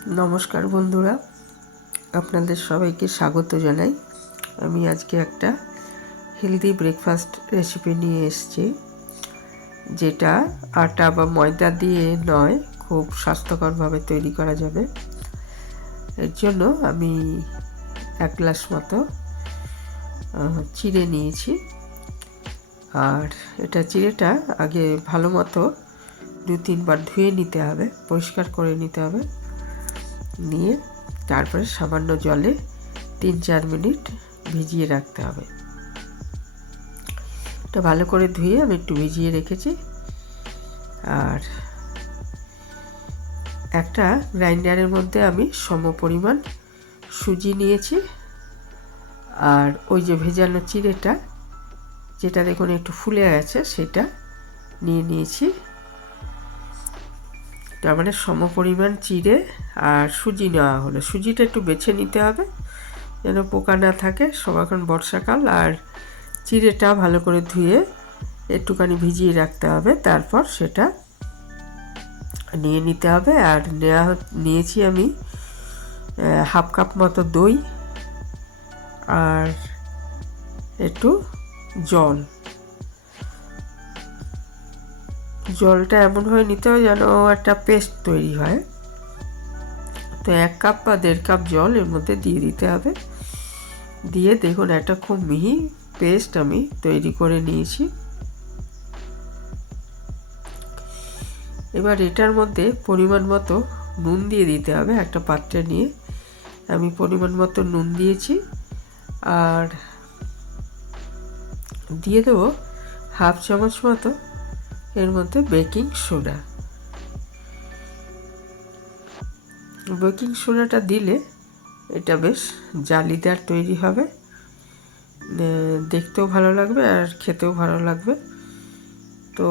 নমস্কার বন্ধুরা, আপনাদের সবাইকে স্বাগত জানাই। আমি আজকে একটা হেলদি ব্রেকফাস্ট রেসিপি নিয়ে এসেছি, যেটা আটা বা ময়দা দিয়ে নয়, খুব স্বাস্থ্যকরভাবে তৈরি করা যাবে। এর জন্য আমি 1 গ্লাস মতো চিড়ে নিয়েছি। আর চিড়েটা আগে ভালো মতো 2-3 বার ধুয়ে নিতে হবে, পরিষ্কার করে নিতে হবে। নিয়ে তারপরে সামান্য জলে 3-4 মিনিট ভিজিয়ে রাখতে হবে। এটা ভালো করে ধুয়ে আমি একটু ভিজিয়ে রেখেছি। আর একটা গ্রাইন্ডারের মধ্যে আমি সমপরিমাণ সুজি নিয়েছি। আর ওই যে ভেজানো চিড়েটা, যেটা দেখুন একটু ফুলে গেছে, সেটা নিয়ে নিয়েছি। তার মানে সমপরিমাণ চিড়ে আর সুজি নেওয়া হলো। সুজিটা একটু বেছে নিতে হবে যেন পোকা না থাকে, সব এখন বর্ষাকাল। আর চিড়েটা ভালো করে ধুয়ে একটুখানি ভিজিয়ে রাখতে হবে, তারপর সেটা নিয়ে নিতে হবে। আর নিয়েছি আমি 1/2 কাপ মতো দই আর একটু জলটা এমনভাবে নিতে হবে যেন একটা পেস্ট তৈরি হয়। তো 1 কাপ বা 1.5 কাপ জল এর মধ্যে দিয়ে দিতে হবে। দিয়ে দেখুন একটা খুব মিহি পেস্ট আমি তৈরি করে নিয়েছি। এবার এটার মধ্যে পরিমাণ মতো নুন দিয়ে দিতে হবে। একটা পাত্রে নিয়ে আমি পরিমাণ মতো নুন দিয়েছি। আর দিয়ে দেবো 1/2 চামচ মতো এর মধ্যে বেকিং সোডা। বেকিং সোডাটা দিলে এটা বেশ জালিদার তৈরি হবে, দেখতেও ভালো লাগবে আর খেতেও ভালো লাগবে। তো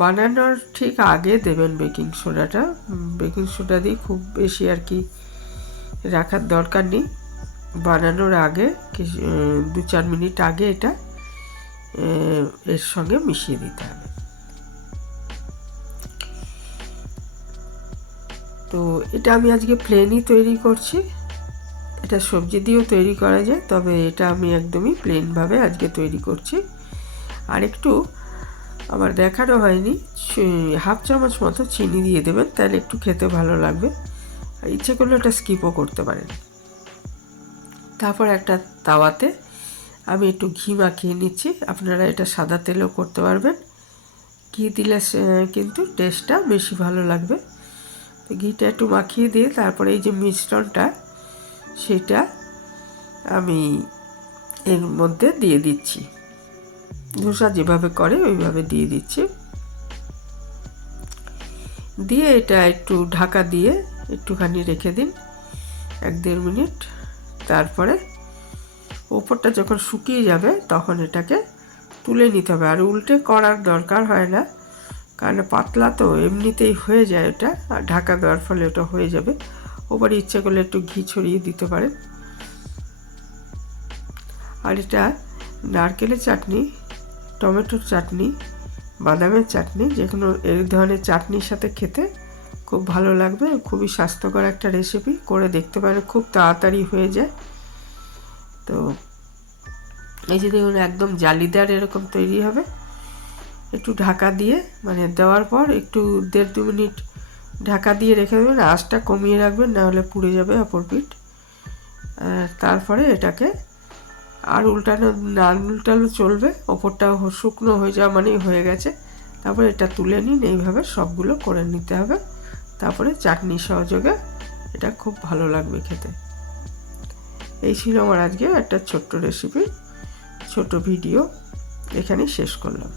বানানোর ঠিক আগে দেবেন বেকিং সোডাটা। বেকিং সোডা দিয়ে খুব বেশি আর কি রাখার দরকার নেই। বানানোর আগে 2-4 মিনিট আগে এটা এর সঙ্গে মিশিয়ে দিতে হবে। তো এটা আমি আজকে প্লেনই তৈরি করছি। এটা সবজি দিয়েও তৈরি করা যায়, তবে এটা আমি একদমই প্লেনভাবে আজকে তৈরি করছি। আর একটু আমার দেখানো হয়নি, 1/2 চামচ মতো চিনি দিয়ে দেবেন, তাহলে একটু খেতে ভালো লাগবে। আর ইচ্ছে করলে ওটা স্কিপও করতে পারেন। তারপর একটা তাওয়াতে আমি একটু ঘি মাখিয়ে নিচ্ছি। আপনারা এটা সাদা তেলেও করতে পারবেন, ঘি দিলে কিন্তু টেস্টটা বেশি ভালো লাগবে। তো ঘিটা একটু মাখিয়ে দিয়ে তারপরে এই যে মিশ্রণটা, সেটা আমি এর মধ্যে দিয়ে দিচ্ছি। ধোসা যেভাবে করে ওইভাবে দিয়ে দিচ্ছি। দিয়ে এটা একটু ঢাকা দিয়ে একটুখানি রেখে দিন 1-1.5 মিনিট। তারপরে ওপরটা যখন শুকিয়ে যাবে তখন এটাকে তুলে নিতে হবে। আর উল্টে করার দরকার হয় না, কারণ পাতলা তো এমনিতেই হয়ে যায় ওটা, আর ঢাকা দেওয়ার ফলে ওটা হয়ে যাবে। ওপরে ইচ্ছে করলে একটু ঘি ছড়িয়ে দিতে পারেন। আর এটা নারকেলের চাটনি, টমেটোর চাটনি, বাদামের চাটনি, যে কোনো এই ধরনের চাটনির সাথে খেতে খুব ভালো লাগবে। খুবই স্বাস্থ্যকর একটা রেসিপি, করে দেখতে পারেন, খুব তাড়াতাড়ি হয়ে যায়। তো এই যে দেখুন একদম জালিদার এরকম তৈরি হবে। একটু ঢাকা দিয়ে দেওয়ার পর একটু 1.5-2 মিনিট ঢাকা দিয়ে রেখে দেবেন। আঁচটা কমিয়ে রাখবেন, না হলে পুড়ে যাবে অপর পিঠ। তারপরে এটাকে আর না উল্টানো চলবে, ওপরটা শুকনো হয়ে যাওয়া মানেই হয়ে গেছে। তারপরে এটা তুলে নিন, এইভাবে সবগুলো করে নিতে হবে। তারপরে চাটনি সহযোগে এটা খুব ভালো লাগবে খেতে। এই ছিল আমার আজকে একটা ছোট্ট রেসিপি, ছোট ভিডিও, এখানেই শেষ করলাম।